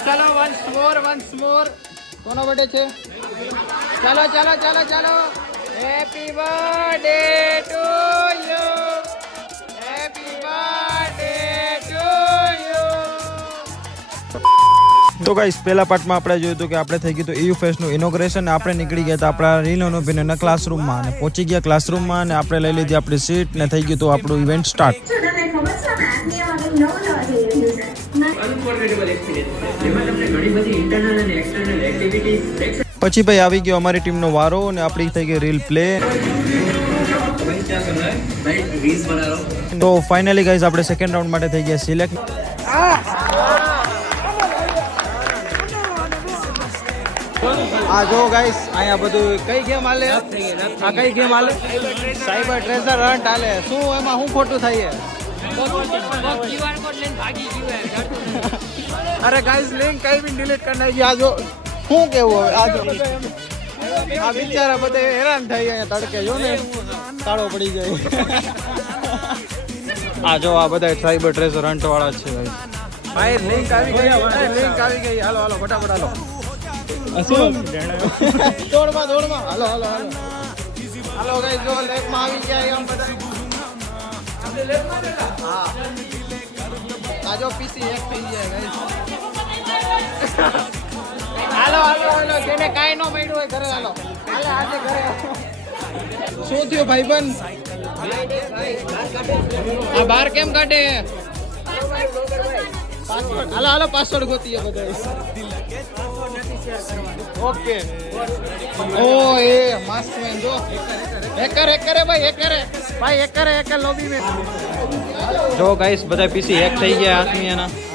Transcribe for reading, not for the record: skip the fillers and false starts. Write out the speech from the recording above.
चलो once more કોનો birthday છે ચાલો ચાલો ચાલો ચાલો happy birthday to you happy birthday to you તો ગાઈસ પહેલા પાર્ટમાં આપણે જોયું હતું કે આપણે થઈ ગયું હતું EU ફેસ્ટ નું ઇનોગ્રેશન ને આપણે નીકળી ગયા હતા આપણા રીનોનો ક્લાસરૂમમાં અને પહોંચી ગયા ક્લાસરૂમમાં અને આપણે લઈ લીધી આપણી સીટ ને થઈ ગયું હતું આપણું ઇવેન્ટ સ્ટાર્ટ પછી ભાઈ આવી ગયો અમારી ટીમનો વારો અને આપણી થઈ ગઈ રીલ પ્લે તો ફાઇનલી ગાઈસ આપણે સેકન્ડ રાઉન્ડ માટે થઈ ગયા સિલેક્ટ આ જો ગાઈસ અહીંયા બધું કઈ ગેમ હાલે આ કઈ ગેમ હાલે સાયબર ટ્રેઝર હન્ટ હાલે શું એમાં શું ખોટું થાય અરે ગાઈસ લિંક કઈ બી ડિલીટ કરી નાખી આ જો શું કેવું હવે આ જો આ બિચારા બધા હેરાન થઈ અહીંયા તડકે જો ને તાળો પડી જાય આ જો આ બધા સાયબર ટ્રેઝર હન્ટ વાળા છે ભાઈ લિંક આવી ગઈ હાલો હાલો ફટાફટ હાલો દોડમાં હાલો હાલો હાલો હાલો ગાઈસ જો લેફ્ટમાં આવી ગયા એમ બધા હા આ જો પીસી એક થઈ જાય ગાઈસ હાલો હાલો હાલો જેને કાઈ ન મળ્યું હોય ઘરે હાલો હાલે આજે ઘરે શું થયું ભાઈબંધ આ બાર કેમ કાઢે પાસવર્ડ હાલો હાલો પાસવર્ડ ગોતીએ બધા ઓકે ઓ એ મસ્ત મેન જો હેકર ભાઈ હેકર લોબી મે જો ગાઈસ બધા પીસી હેક થઈ ગયા આત્મીયાના